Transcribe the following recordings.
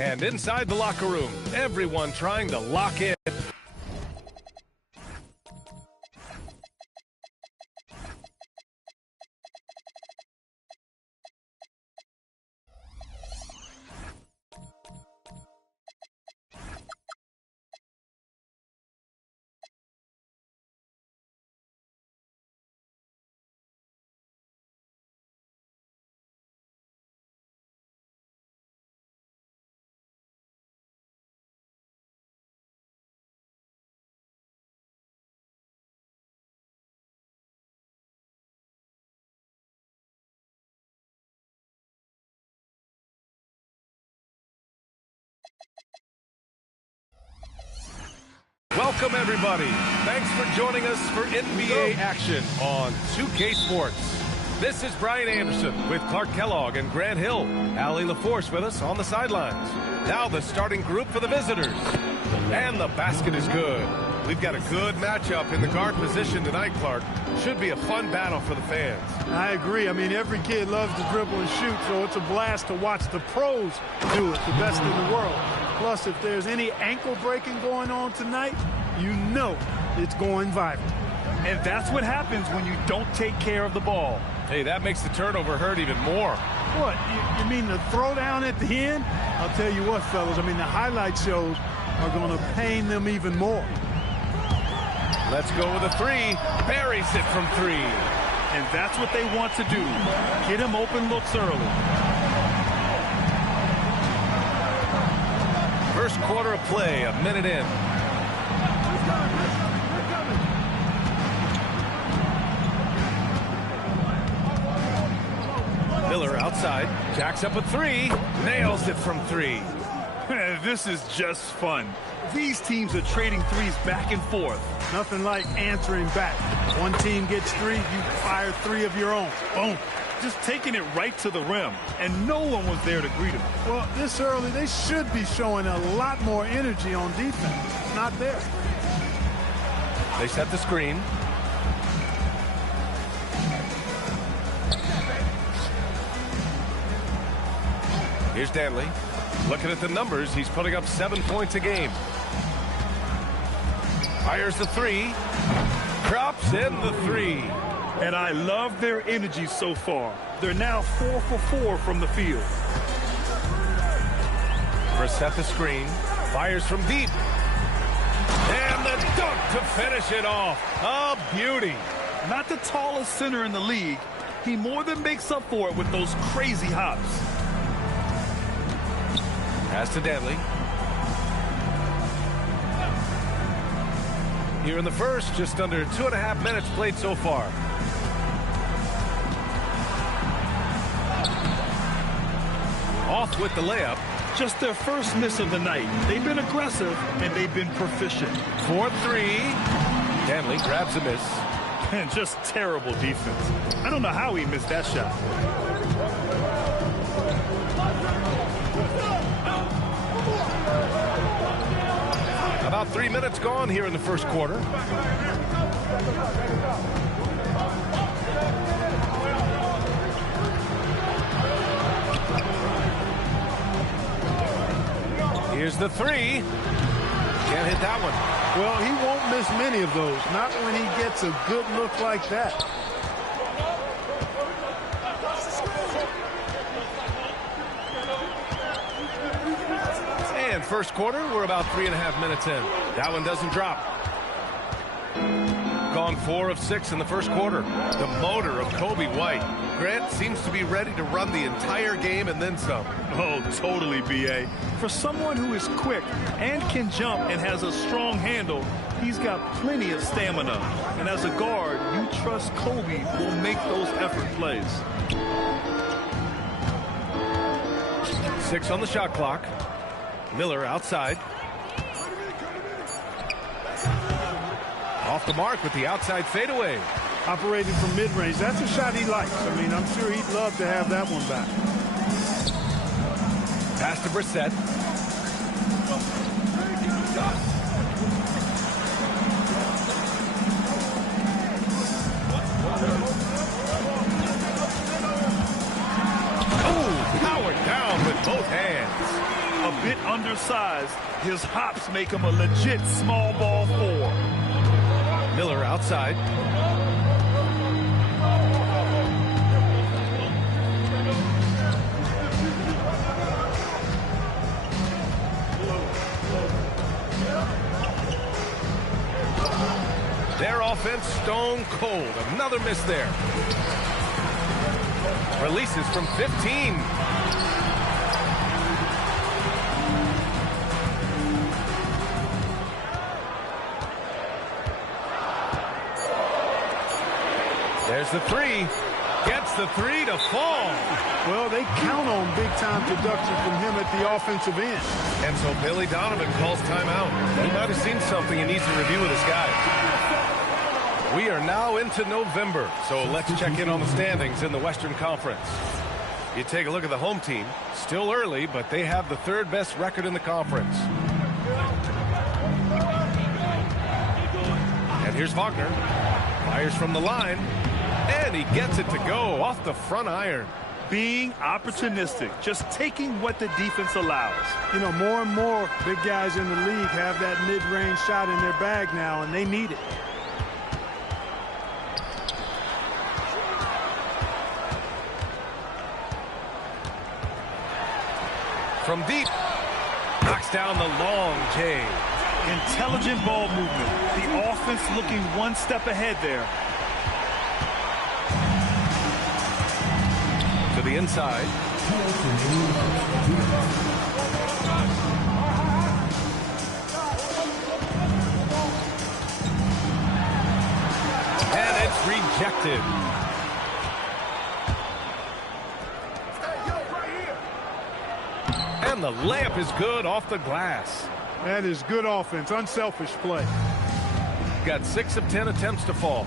And inside the locker room, everyone trying to lock in. Welcome, everybody. Thanks for joining us for NBA action on 2K Sports. This is Brian Anderson with Clark Kellogg and Grant Hill. Allie LaForce with us on the sidelines. Now the starting group for the visitors. And the basket is good. We've got a good matchup in the guard position tonight, Clark. Should be a fun battle for the fans. I agree. I mean, every kid loves to dribble and shoot, so it's a blast to watch the pros do it, the best in the world. Plus, if there's any ankle breaking going on tonight, you know it's going viral. And that's what happens when you don't take care of the ball. Hey, that makes the turnover hurt even more. What, you mean the throwdown at the end? I'll tell you what, fellas, I mean, the highlight shows are going to pain them even more. Let's go with a three. Buries it from three. And that's what they want to do. Get him open looks early. First quarter of play, a minute in. Miller outside, jacks up a three, nails it from three. This is just fun. These teams are trading threes back and forth. Nothing like answering back. One team gets three, you fire three of your own. Boom. Just taking it right to the rim, and no one was there to greet him. Well, this early, they should be showing a lot more energy on defense. It's not there. They set the screen. Here's Danley. Looking at the numbers, he's putting up 7 points a game. Fires the three. Drops in the three. And I love their energy so far. They're now 4 for 4 from the field. Set the screen. Fires from deep. And the dunk to finish it off. A beauty. Not the tallest center in the league. He more than makes up for it with those crazy hops. Pass to Danley. Here in the first, just under 2.5 minutes played so far. Off with the layup. Just their first miss of the night. They've been aggressive, and they've been proficient. 4-3. Danley grabs a miss. And just terrible defense. I don't know how he missed that shot. About 3 minutes gone here in the first quarter. Here's the three. Can't hit that one. Well, he won't miss many of those. Not when he gets a good look like that. And first quarter, we're about 3.5 minutes in. That one doesn't drop. Gone 4 of 6 in the first quarter. The motor of Kobe White. Grant seems to be ready to run the entire game and then some. Oh, totally, B.A. For someone who is quick and can jump and has a strong handle, he's got plenty of stamina. And as a guard, you trust Kobe will make those effort plays. 6 on the shot clock. Miller outside. Off the mark with the outside fadeaway. Operating from mid-range. That's a shot he likes. I mean, I'm sure he'd love to have that one back. Pass to Brissett. Oh, powered down with both hands. A bit undersized, his hops make him a legit small ball 4. Miller outside. Their offense stone cold. Another miss there. Releases from 15. There's the three. Gets the three to fall. Well, they count on big-time production from him at the offensive end. And so Billy Donovan calls timeout. He might have seen something he needs to review with his guys. We are now into November, so let's check in on the standings in the Western Conference. You take a look at the home team. Still early, but they have the third best record in the conference. And here's Wagner. Fires from the line. And he gets it to go off the front iron. Being opportunistic, just taking what the defense allows. You know, more and more big guys in the league have that mid-range shot in their bag now, and they need it. From deep, knocks down the long J. Intelligent ball movement. The offense looking one step ahead there. To the inside. And it's rejected. And the layup is good off the glass. That is good offense, unselfish play. Got 6 of 10 attempts to fall.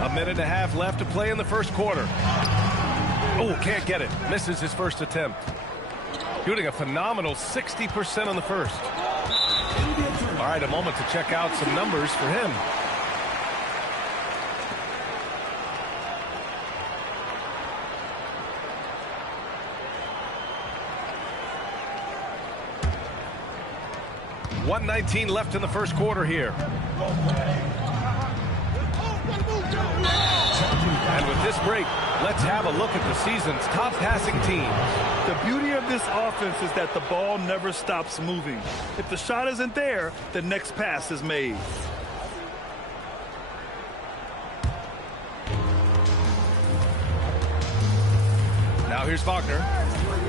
A minute and a half left to play in the first quarter. Oh, can't get it. Misses his first attempt. Shooting a phenomenal 60% on the first. All right, a moment to check out some numbers for him. .119 left in the first quarter here. And with this break, let's have a look at the season's top passing teams. The beauty of this offense is that the ball never stops moving. If the shot isn't there, the next pass is made. Now here's Wagner.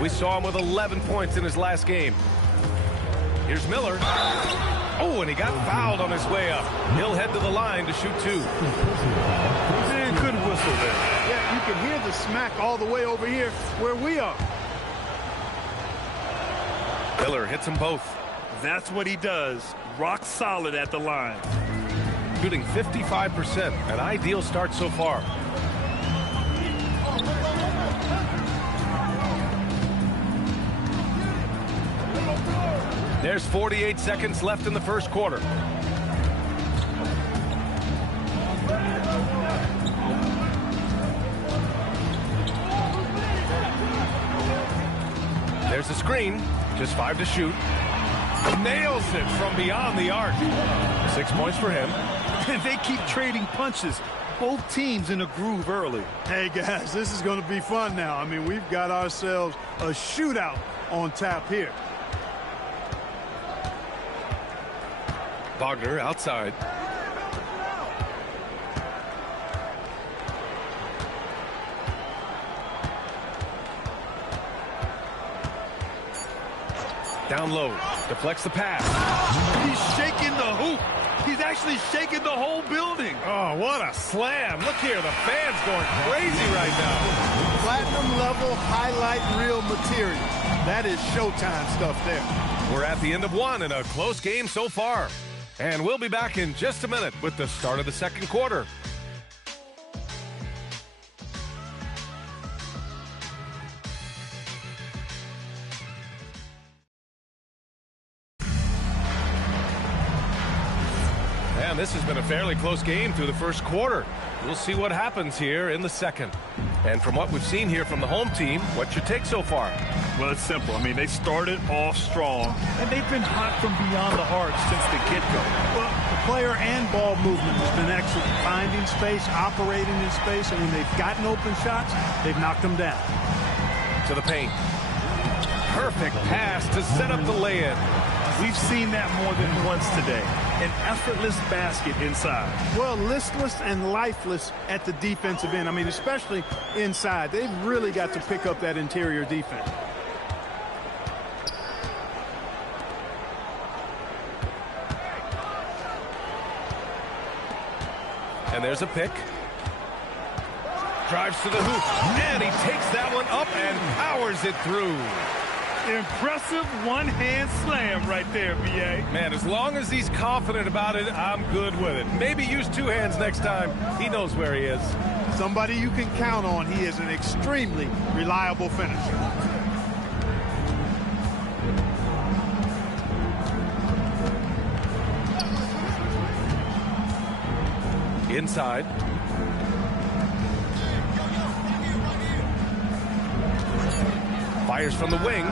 We saw him with 11 points in his last game. Here's Miller. Oh, and he got fouled on his way up. He'll head to the line to shoot 2. Good whistle there. Yeah, you can hear the smack all the way over here where we are. Miller hits them both. That's what he does. Rock solid at the line. Shooting 55%. An ideal start so far. There's 48 seconds left in the first quarter. There's the screen. Just 5 to shoot. Nails it from beyond the arc. 6 points for him. They keep trading punches. Both teams in a groove early. Hey, guys, this is going to be fun now. I mean, we've got ourselves a shootout on tap here. Wagner outside. Down low. Deflects the pass. He's shaking the hoop. He's actually shaking the whole building. Oh, what a slam. Look here. The fans going crazy right now. Platinum level highlight reel material. That is Showtime stuff there. We're at the end of one in a close game so far. And we'll be back in just a minute with the start of the second quarter. And this has been a fairly close game through the first quarter. We'll see what happens here in the second. And from what we've seen here from the home team, what's your take so far? Well, it's simple. I mean, they started off strong, and they've been hot from beyond the arc since the get-go. Well, the player and ball movement has been excellent. Finding space, operating in space, and when they've gotten open shots, they've knocked them down. To the paint. Perfect pass to set up the lay-in. We've seen that more than once today. An effortless basket inside. Well, listless and lifeless at the defensive end. I mean, especially inside. They've really got to pick up that interior defense. And there's a pick. Drives to the hoop. And he takes that one up and powers it through. Impressive one-hand slam right there, B.A. Man, as long as he's confident about it, I'm good with it. Maybe use two hands next time. He knows where he is. Somebody you can count on. He is an extremely reliable finisher. Inside. Fires from the wing.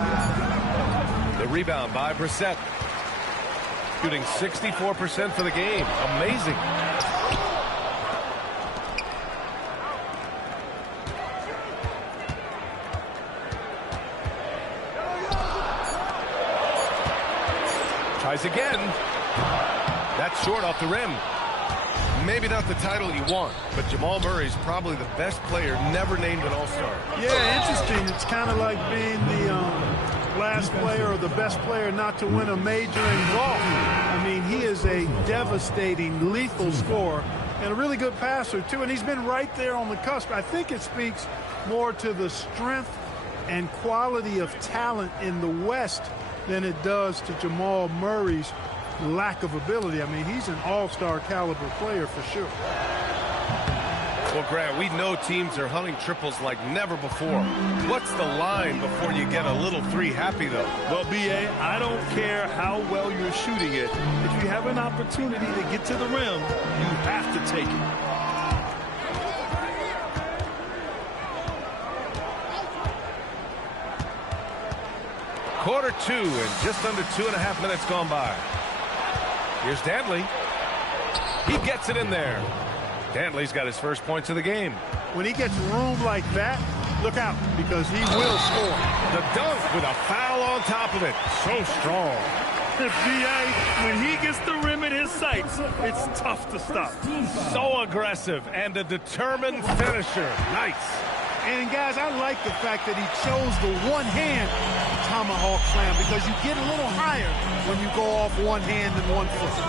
The rebound by Brissett. Shooting 64% for the game. Amazing. Tries again. That's short off the rim. Maybe not the title you want, but Jamal Murray's probably the best player never named an All-Star. Yeah, interesting. It's kind of like being the last player or the best player not to win a major in golf. I mean, he is a devastating, lethal scorer and a really good passer, too, and he's been right there on the cusp. I think it speaks more to the strength and quality of talent in the West than it does to Jamal Murray's lack of ability. I mean, he's an all-star caliber player for sure. Well, Grant, we know teams are hunting triples like never before. What's the line before you get a little three happy, though? Well, B.A., I don't care how well you're shooting it. If you have an opportunity to get to the rim, you have to take it. Quarter two and just under 2.5 minutes gone by. Here's Dantley. He gets it in there. Dantley's got his first points of the game. When he gets room like that, look out, because he will score. The dunk with a foul on top of it. So strong. B.A., when he gets the rim in his sights, it's tough to stop. So aggressive and a determined finisher. Nice. And, guys, I like the fact that he chose the one-hand tomahawk slam because you get a little higher when you go off one hand and 1 foot.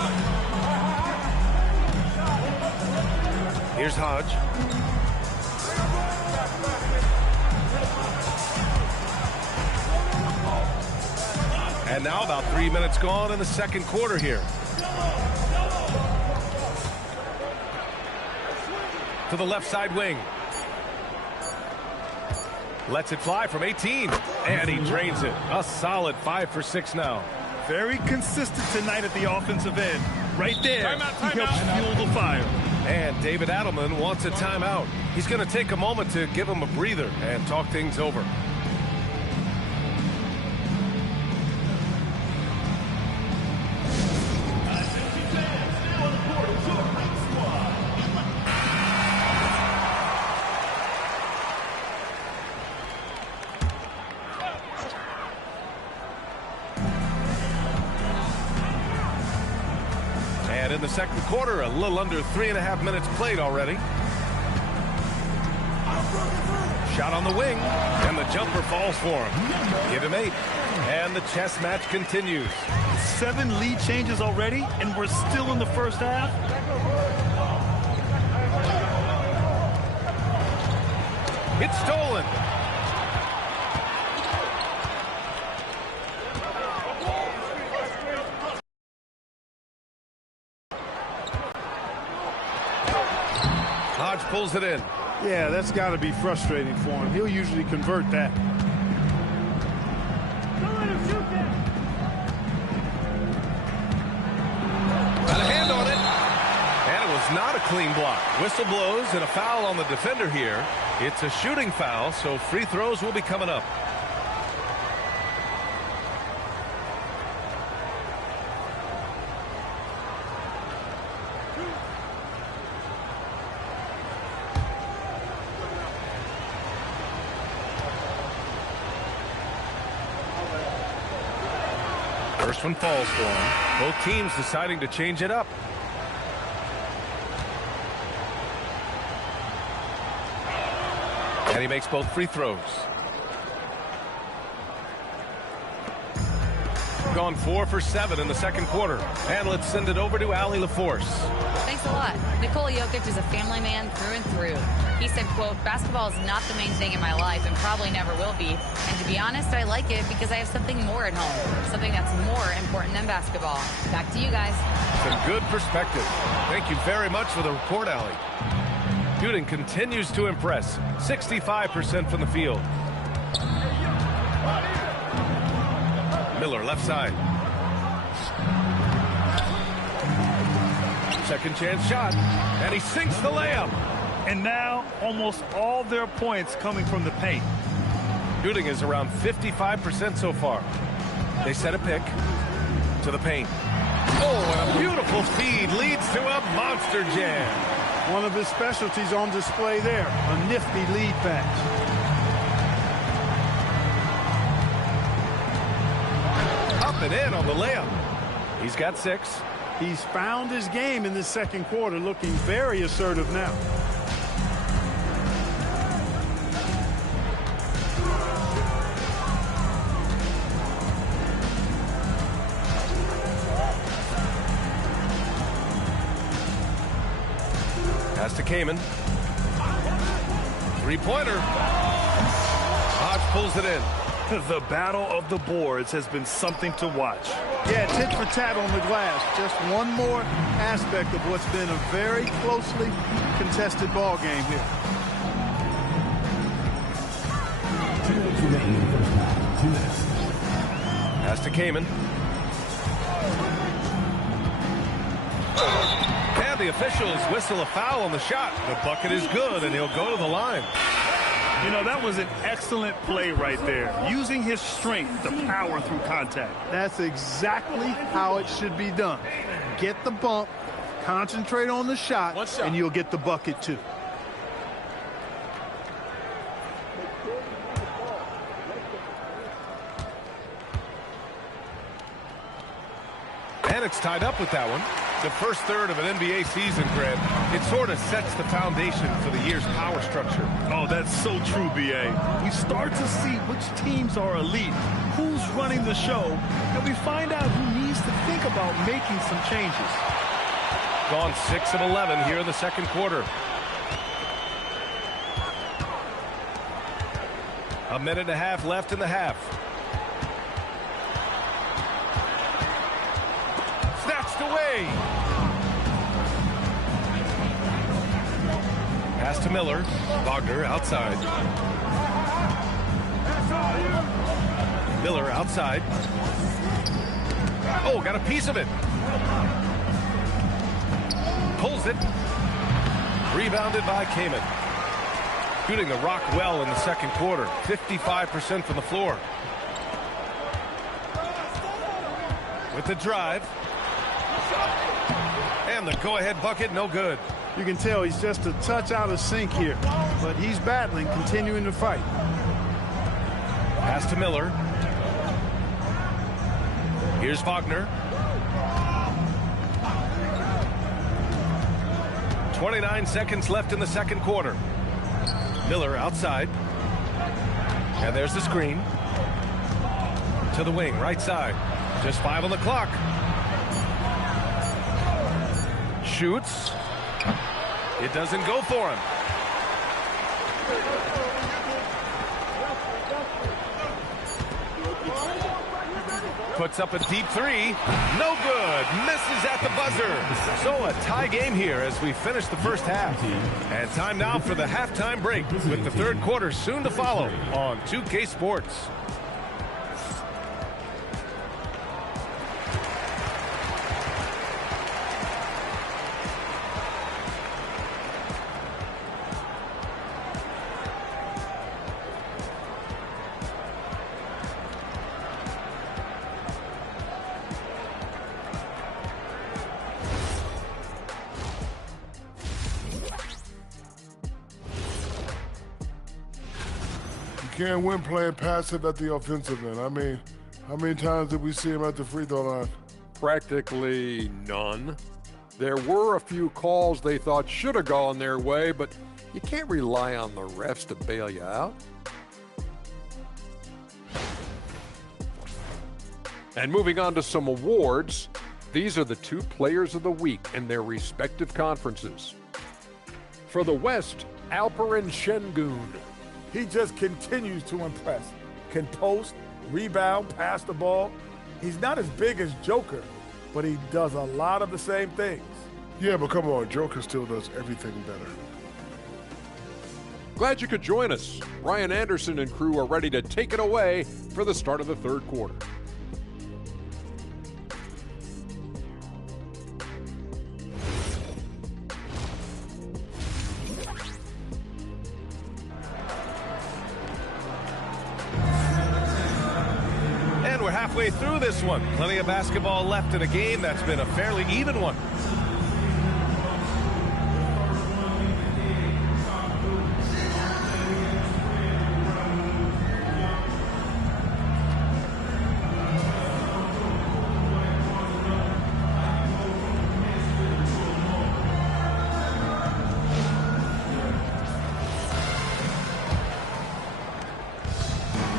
Here's Hodge. And now about 3 minutes gone in the second quarter here. To the left side wing. Lets it fly from 18, and he drains it. A solid 5 for 6 now. Very consistent tonight at the offensive end. Right there, he helps fuel the fire. And David Adelman wants a timeout. He's going to take a moment to give him a breather and talk things over. And in the second quarter, a little under 3.5 minutes played already. Shot on the wing, and the jumper falls for him. Give him 8. And the chess match continues. 7 lead changes already, and we're still in the first half. It's stolen. Hodge pulls it in. Yeah, that's got to be frustrating for him. He'll usually convert that. Got a hand on it. clean block. Whistle blows and a foul on the defender here. It's a shooting foul, so free throws will be coming up. First one falls for him. Both teams deciding to change it up. And he makes both free throws. Gone 4 for 7 in the second quarter. And let's send it over to Allie LaForce. Thanks a lot. Nikola Jokic is a family man through and through. He said, quote, basketball is not the main thing in my life and probably never will be. And to be honest, I like it because I have something more at home, something that's more important than basketball. Back to you guys. Some good perspective. Thank you very much for the report, Allie. Shooting continues to impress. 65% from the field. Miller left side. Second chance shot. And he sinks the layup. And now almost all their points coming from the paint. Shooting is around 55% so far. They set a pick to the paint. Oh, and a beautiful feed leads to a monster jam. One of his specialties on display there. A nifty lead pass. Up and in on the layup. He's got 6. He's found his game in the second quarter, looking very assertive now. Pass to Kamen. Three-pointer. Hodge pulls it in. The battle of the boards has been something to watch. Yeah, tit for tat on the glass. Just one more aspect of what's been a very closely contested ball game here. Pass to Kamen. And the officials whistle a foul on the shot. The bucket is good, and he'll go to the line. You know, that was an excellent play right there. Using his strength to power through contact. That's exactly how it should be done. Get the bump, concentrate on the shot, and you'll get the bucket too. And it's tied up with that one. The first third of an NBA season, Grant, it sort of sets the foundation for the year's power structure. Oh, that's so true, B.A. We start to see which teams are elite, who's running the show, and we find out who needs to think about making some changes. Gone 6 of 11 here in the second quarter. A minute and a half left in the half. Snatched away. Pass to Miller. Wagner outside. Miller outside. Oh, got a piece of it. Pulls it. Rebounded by Kamen. Shooting the rock well in the second quarter. 55% from the floor. With the drive. And the go-ahead bucket, no good. You can tell he's just a touch out of sync here, but he's battling, continuing to fight. Pass to Miller. Here's Wagner. 29 seconds left in the second quarter. Miller outside. And there's the screen. To the wing, right side. Just 5 on the clock. Shoots. It doesn't go for him. Puts up a deep three. No good. Misses at the buzzer. So a tie game here as we finish the first half. And time now for the halftime break with the third quarter soon to follow on 2K Sports. can't win playing passive at the offensive end. I mean, how many times did we see him at the free throw line? Practically none. There were a few calls they thought should have gone their way, but you can't rely on the refs to bail you out. And moving on to some awards, these are the 2 players of the week in their respective conferences. For the West, Alperen Şengün. He just continues to impress. Can post, rebound, pass the ball. He's not as big as Joker, but he does a lot of the same things. Yeah, but come on, Joker still does everything better. Glad you could join us. Ryan Anderson and crew are ready to take it away for the start of the third quarter. And we're halfway through this one. Plenty of basketball left in a game that's been a fairly even one.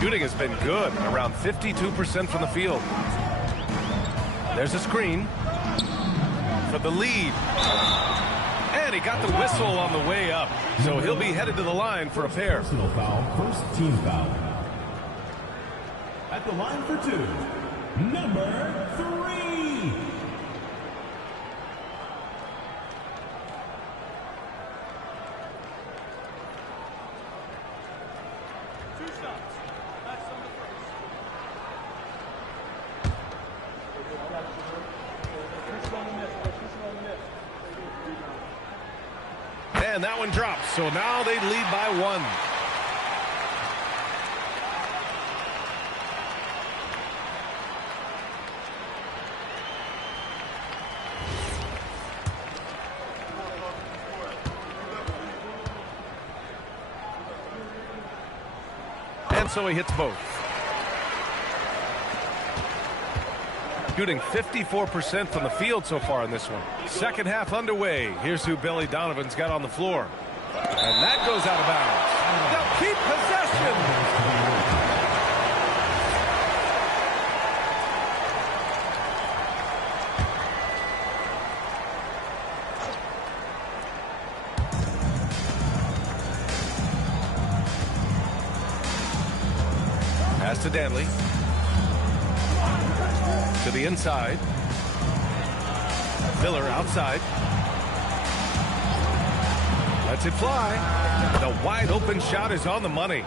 Shooting has been good, around 52% from the field. There's a screen for the lead. And he got the whistle on the way up. So he'll be headed to the line for a pair. Personal foul, first team foul. At the line for 2, number 3. And that one drops, so now they lead by 1. And so he hits both. Shooting 54% from the field so far in this one. Second half underway. Here's who Billy Donovan's got on the floor. And that goes out of bounds. They'll keep possession. Pass to Danley. To the inside. Miller outside. Lets it fly. The wide open shot is on the money.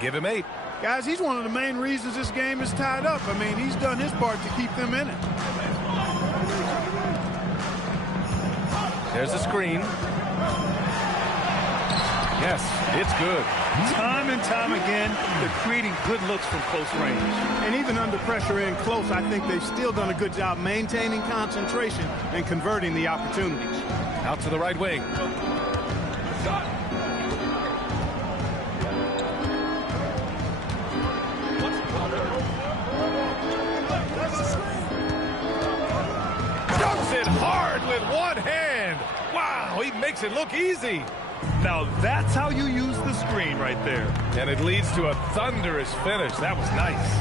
Give him 8. Guys, he's one of the main reasons this game is tied up. I mean, he's done his part to keep them in it. There's a screen. Yes, it's good. Time and time again, they're creating good looks from close range. And even under pressure in close, I think they've still done a good job maintaining concentration and converting the opportunities. Out to the right wing. Dunks it hard with one hand. Wow, he makes it look easy. Now that's how you use the screen right there. And it leads to a thunderous finish. That was nice.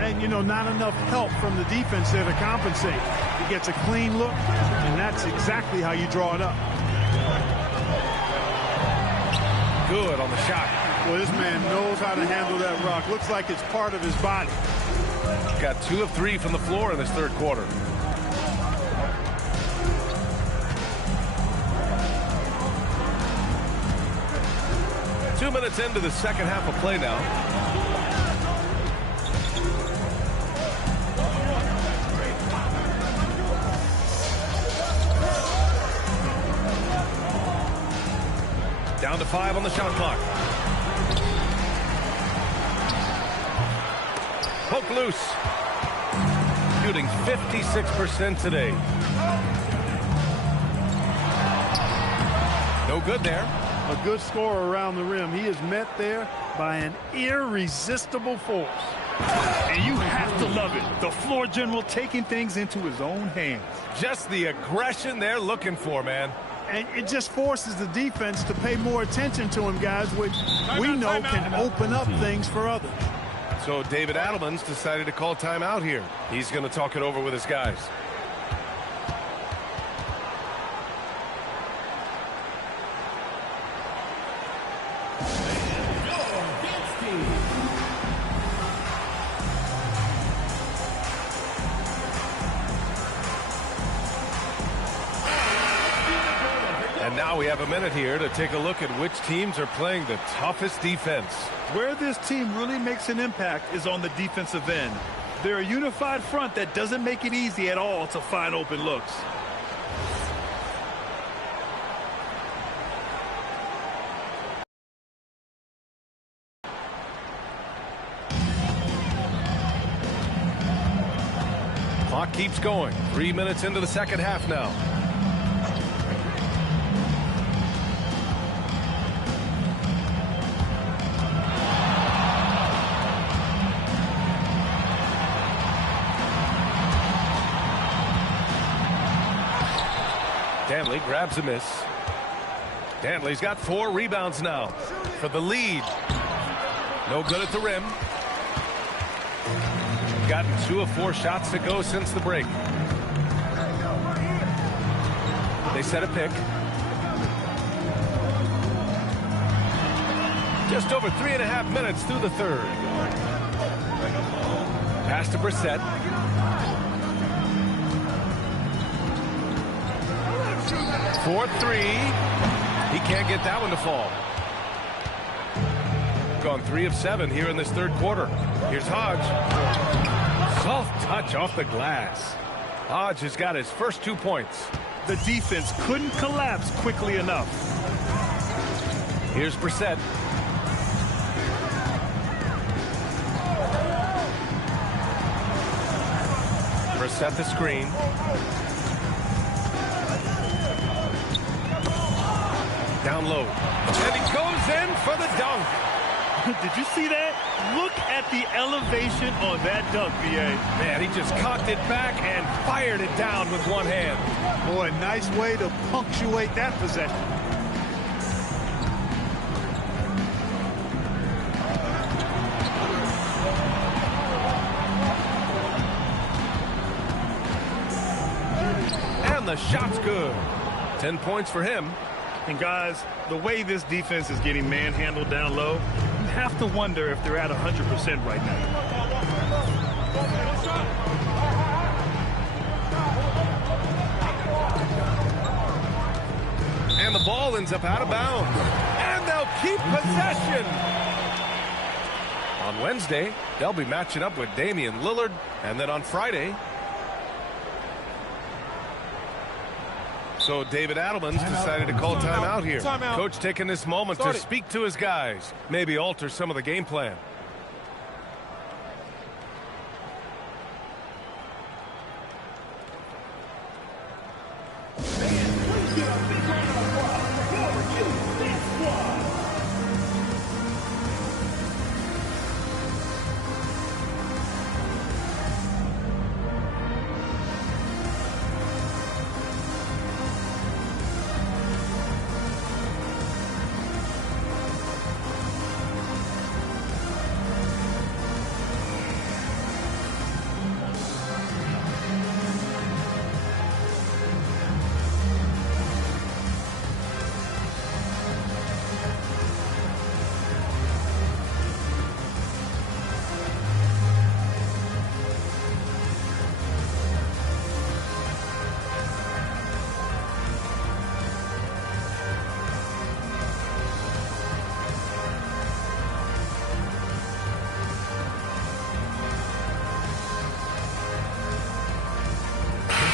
And, you know, not enough help from the defense there to compensate. He gets a clean look, and that's exactly how you draw it up. Good on the shot. Well, this man knows how to handle that rock. Looks like it's part of his body. Got 2 of 3 from the floor in this third quarter. Two minutes into the second half of play now. Down to 5 on the shot clock. Poke loose. Shooting 56% today. No good there. A good scorer around the rim. He is met there by an irresistible force. And you have to love it. The floor general taking things into his own hands. Just the aggression they're looking for, man. And it just forces the defense to pay more attention to him, guys, which we know can open up things for others. So David Adelman's decided to call timeout here. He's going to talk it over with his guys. And now we have a minute here to take a look at which teams are playing the toughest defense. Where this team really makes an impact is on the defensive end. They're a unified front that doesn't make it easy at all to find open looks. Clock keeps going. 3 minutes into the second half now. Danley grabs a miss. Danley's got 4 rebounds now for the lead. No good at the rim. Gotten 2 of 4 shots to go since the break. They set a pick. Just over 3.5 minutes through the third. Pass to Brissett. For 3. He can't get that one to fall. Gone 3 of 7 here in this third quarter. Here's Hodge. Soft touch off the glass. Hodge has got his first 2 points. The defense couldn't collapse quickly enough. Here's Brissett. Brissett the screen. Down low. And he goes in for the dunk. Did you see that? Look at the elevation on that dunk, B.A. Man, he just cocked it back and fired it down with one hand. Boy, nice way to punctuate that possession. And the shot's good. 10 points for him. And guys, the way this defense is getting manhandled down low, you have to wonder if they're at 100% right now. And the ball ends up out of bounds. And they'll keep possession. On Wednesday, they'll be matching up with Damian Lillard. And then on Friday, so David Adelman's decided to call timeout here. Coach taking this moment to speak to his guys. Maybe alter some of the game plan.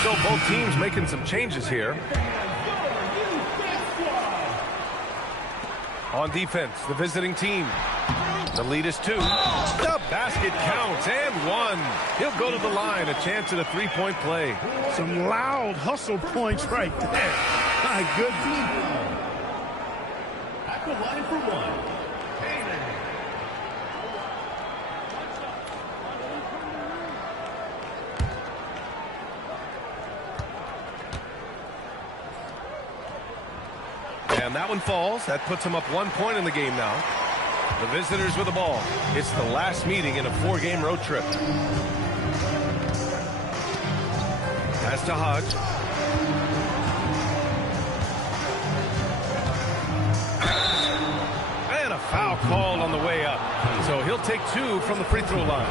So both teams making some changes here. On defense, the visiting team. The lead is 2. The basket counts and 1. He'll go to the line, a chance at a 3-point play. Some loud hustle points right there. My goodness. the line for one. And that one falls. That puts him up 1 point in the game now. The visitors with the ball. It's the last meeting in a 4-game road trip. Pass to Hodge. And a foul called on the way up. So he'll take 2 from the free throw line.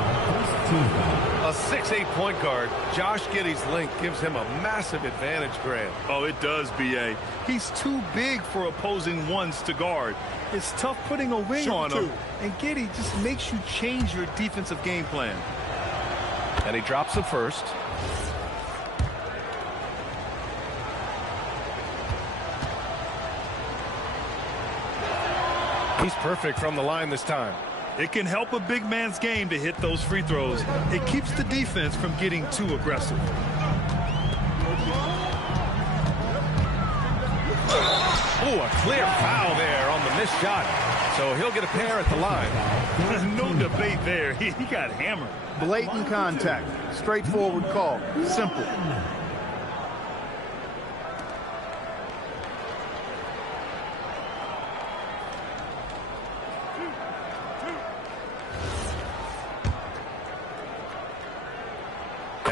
A 6'8" point guard, Josh Giddey's length gives him a massive advantage, Grant. Oh, it does, B.A. He's too big for opposing ones to guard. It's tough putting a wing on him, and Giddey just makes you change your defensive game plan. And he drops the first. He's perfect from the line this time. It can help a big man's game to hit those free throws. It keeps the defense from getting too aggressive. Oh, a clear foul there on the missed shot. So he'll get a pair at the line. No debate there. He got hammered. Blatant contact. Straightforward call. Simple.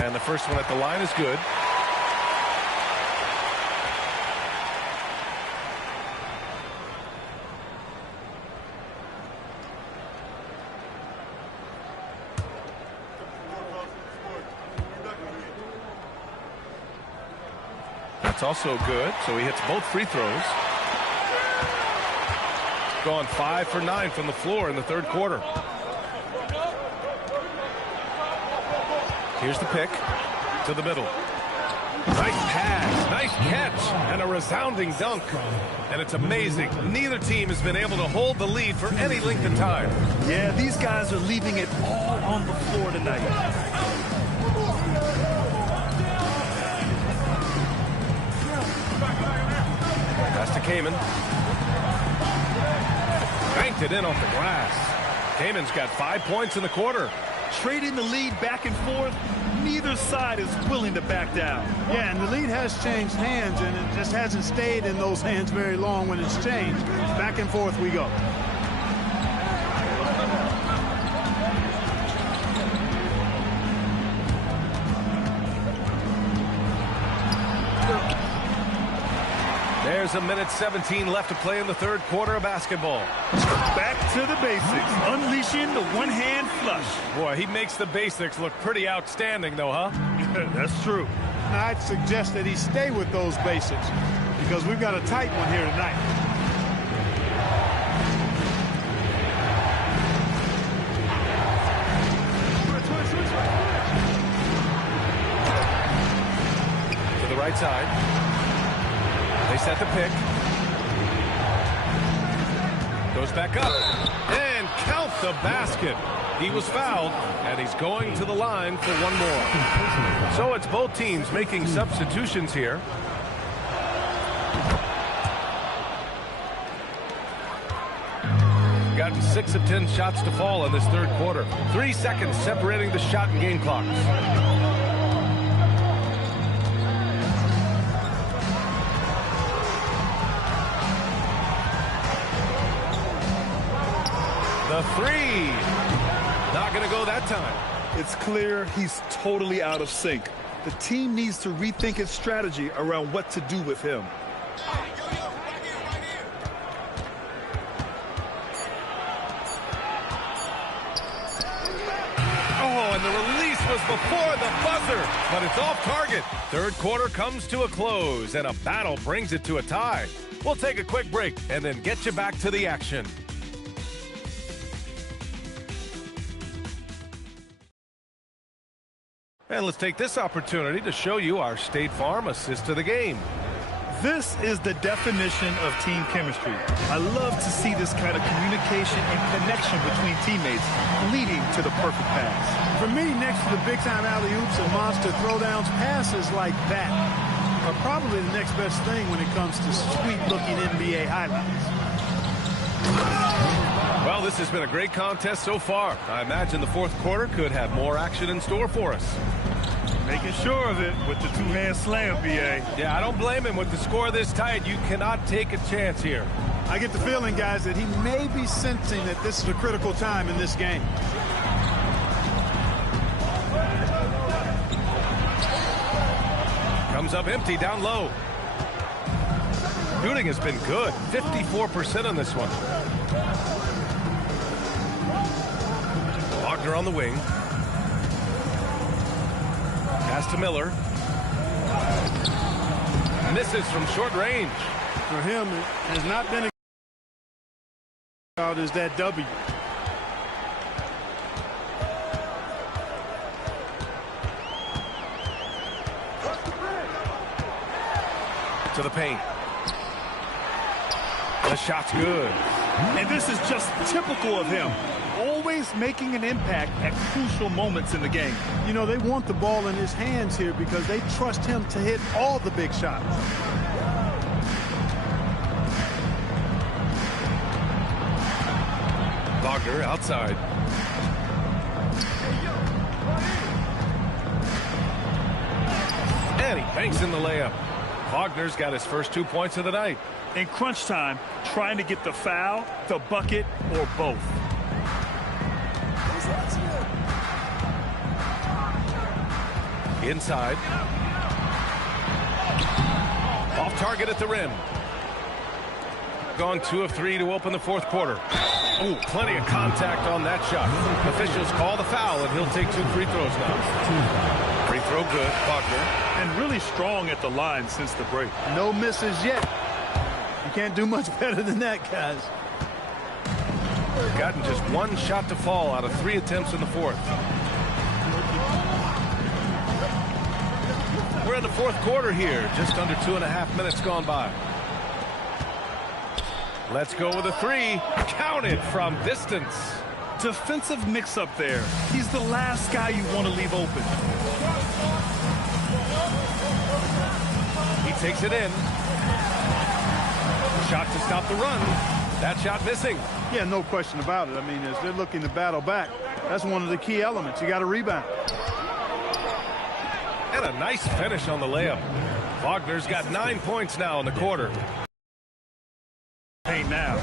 And the first one at the line is good. That's also good. So he hits both free throws. Gone 5 for 9 from the floor in the third quarter. Here's the pick to the middle. Nice pass, nice catch, and a resounding dunk. And it's amazing. Neither team has been able to hold the lead for any length of time. Yeah, these guys are leaving it all on the floor tonight. Pass to Kaman. Banked it in off the glass. Kaman's got 5 points in the quarter. Trading the lead back and forth, neither side is willing to back down. Yeah, and the lead has changed hands, and it just hasn't stayed in those hands very long when it's changed. Back and forth we go. There's a minute 17 left to play in the third quarter of basketball. Back to the basics, unleashing the one-hand flush. Boy, he makes the basics look pretty outstanding, though, huh? That's true. Now, I'd suggest that he stay with those basics because we've got a tight one here tonight. To the right side. They set the pick. Goes back up. And count the basket. He was fouled, and he's going to the line for one more. So it's both teams making substitutions here. Gotten 6 of 10 shots to fall in this third quarter. 3 seconds separating the shot and game clocks. The three. Not going to go that time. It's clear he's totally out of sync. The team needs to rethink its strategy around what to do with him. Oh, and the release was before the buzzer, but it's off target. Third quarter comes to a close, and a battle brings it to a tie. We'll take a quick break and then get you back to the action. And let's take this opportunity to show you our State Farm assist to the game. This is the definition of team chemistry. I love to see this kind of communication and connection between teammates leading to the perfect pass. For me, next to the big-time alley-oops and monster throwdowns, passes like that are probably the next best thing when it comes to sweet-looking NBA highlights. Well, this has been a great contest so far. I imagine the fourth quarter could have more action in store for us. Making sure of it with the two-hand slam, B.A. Yeah, I don't blame him. With the score this tight, you cannot take a chance here. I get the feeling, guys, that he may be sensing that this is a critical time in this game. Comes up empty down low. Shooting has been good. 54% on this one. Wagner on the wing. Pass to Miller. Misses from short range. For him, it has not been out as that W. To the paint. The shot's good. And this is just typical of him. Always making an impact at crucial moments in the game. You know, they want the ball in his hands here because they trust him to hit all the big shots. Wagner outside. And he banks in the layup. Wagner's got his first 2 points of the night. In crunch time, trying to get the foul, the bucket, or both. Inside. Off target at the rim. Gone 2 of 3 to open the fourth quarter. Ooh, plenty of contact on that shot. Officials call the foul, and he'll take 2 free throws now. Free throw good, Wagner. And really strong at the line since the break. No misses yet. You can't do much better than that, guys. Gotten just 1 shot to fall out of 3 attempts in the fourth. We're in the fourth quarter here. Just under 2.5 minutes gone by. Let's go with a 3. Counted from distance. Defensive mix-up there. He's the last guy you want to leave open. He takes it in. Shot to stop the run. That shot missing. Yeah, no question about it. I mean, as they're looking to battle back, that's one of the key elements. You got to rebound. And a nice finish on the layup. Wagner's got 9 points now in the quarter. Hey, now.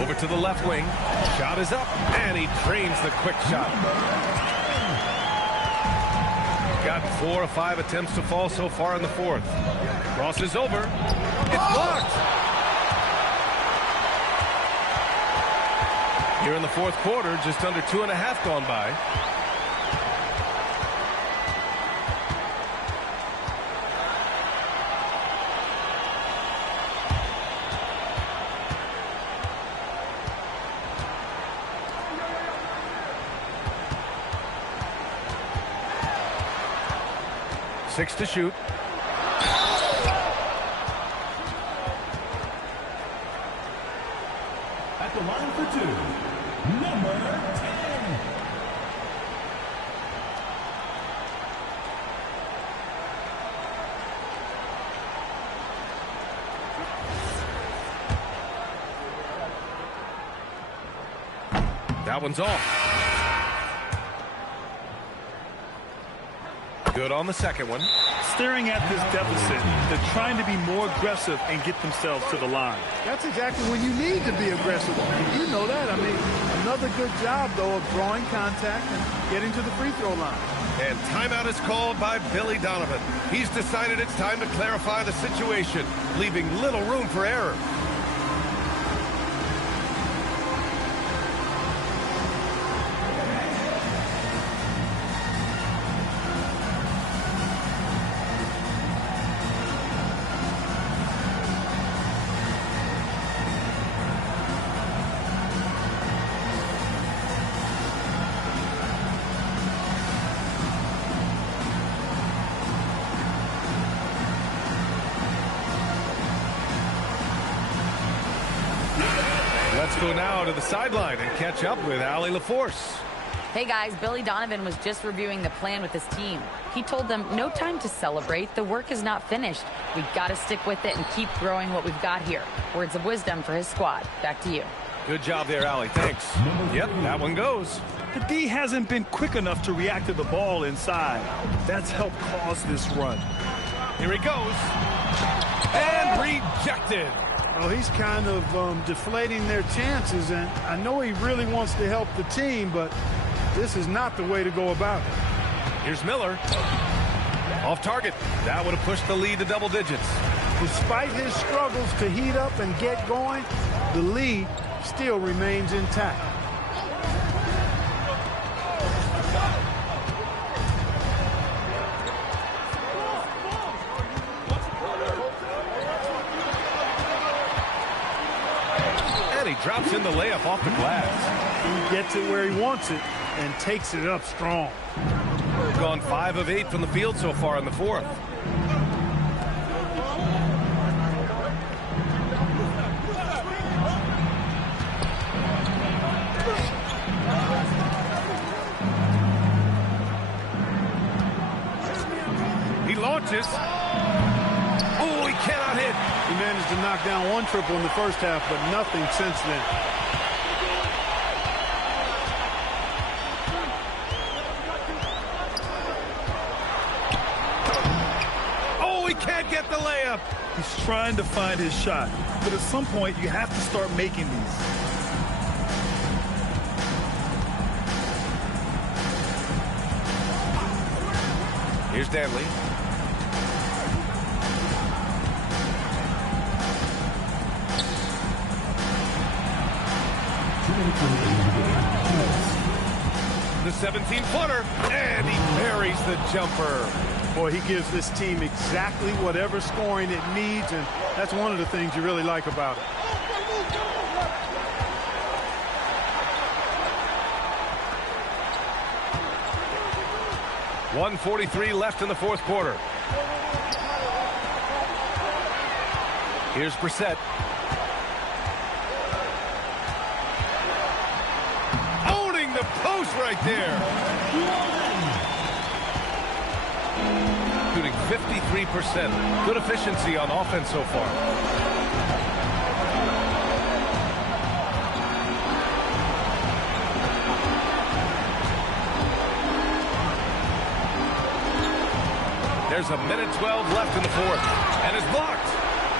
Over to the left wing. Shot is up, and he drains the quick shot. Got 4 of 5 attempts to fall so far in the fourth. Crosses over. It's blocked. Here in the fourth quarter, just under 2.5 gone by. Six to shoot. At the line for 2, number 10. That one's off. Good on the second one. Staring at this deficit, they're trying to be more aggressive and get themselves to the line. That's exactly when you need to be aggressive. You know that. I mean, another good job, though, of drawing contact and getting to the free throw line. And timeout is called by Billy Donovan. He's decided it's time to clarify the situation, leaving little room for error. Let's go now to the sideline and catch up with Allie LaForce. Hey guys, Billy Donovan was just reviewing the plan with his team. He told them, no time to celebrate. The work is not finished. We got to stick with it and keep growing what we've got here. Words of wisdom for his squad. Back to you. Good job there, Allie. Thanks. Yep, that one goes. The D hasn't been quick enough to react to the ball inside. That's helped cause this run. Here he goes. And rejected. Well, he's kind of deflating their chances, and I know he really wants to help the team, but this is not the way to go about it. Here's Miller. Off target. That would have pushed the lead to double digits. Despite his struggles to heat up and get going, the lead still remains intact. And he drops in the layup off the glass. He gets it where he wants it and takes it up strong. Gone 5 of 8 from the field so far in the fourth. He launches. Oh, he cannot hit. He managed to knock down one triple in the first half, but nothing since then. Oh, he can't get the layup. He's trying to find his shot, but at some point you have to start making these. Here's Danley. The 17-footer, and he buries the jumper. Boy, he gives this team exactly whatever scoring it needs, and that's one of the things you really like about it. .143 left in the fourth quarter. Here's Brissett. Owning the post right there. Shooting 53%. Good efficiency on offense so far. There's a minute 12 left in the fourth, and it's blocked.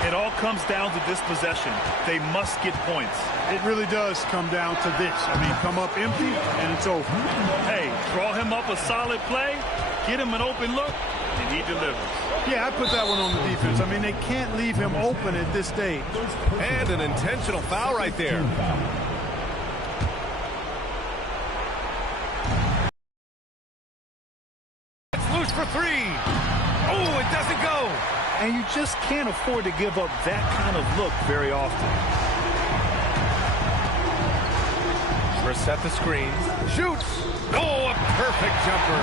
It all comes down to this possession. They must get points. It really does come down to this. I mean, come up empty, and it's over. Hey, draw him up a solid play, get him an open look, and he delivers. Yeah, I put that one on the defense. I mean, they can't leave him open at this stage. And an intentional foul right there. It's loose for three. Oh, it doesn't go. And you just can't afford to give up that kind of look very often. Brissett the screen. Shoots. Oh, a perfect jumper.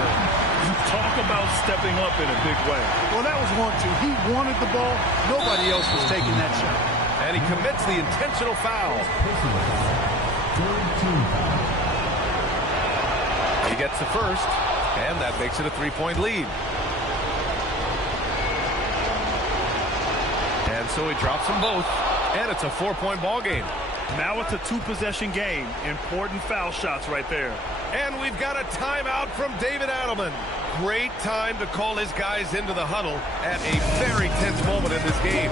You talk about stepping up in a big way. Well, that was 1-2. He wanted the ball. Nobody else was taking that shot. And he commits the intentional foul. He gets the first, and that makes it a 3-point lead. And so he drops them both, and it's a 4-point ball game. Now it's a 2-possession game. Important foul shots right there. And we've got a timeout from David Adelman. Great time to call his guys into the huddle at a very tense moment in this game.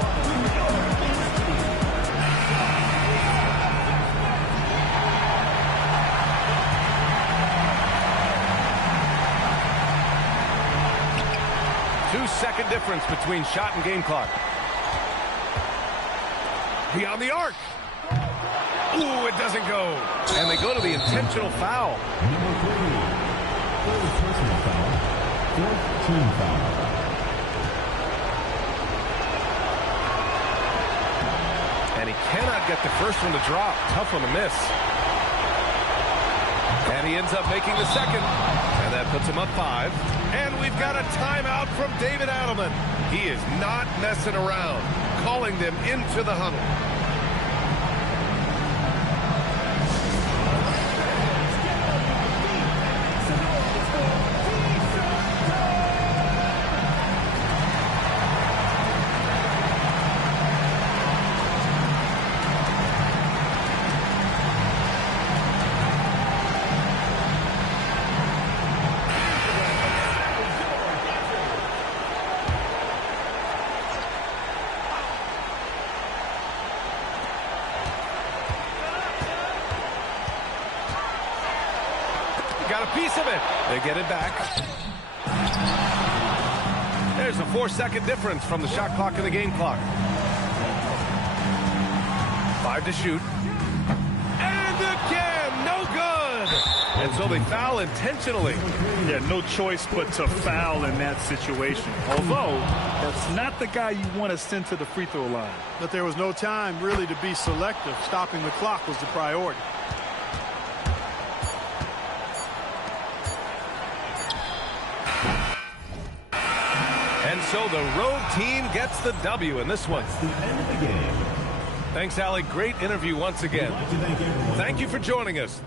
Two-second difference between shot and game clock. Beyond the arc. Ooh, it doesn't go. And they go to the intentional foul. Number 3, third personal foul, fourth team foul. And he cannot get the first one to drop. Tough one to miss. And he ends up making the second. And that puts him up 5. And we've got a timeout from David Adelman. He is not messing around, calling them into the huddle. get it back. There's a 4-second difference from the shot clock and the game clock. 5 to shoot. And again, no good. And so they foul intentionally. Yeah, no choice but to foul in that situation. Although, that's not the guy you want to send to the free throw line. But there was no time really to be selective. Stopping the clock was the priority. And so the road team gets the W in this one. The end of the game. Thanks, Allie. Great interview once again. We'd like to thank everyone. Thank you for joining us.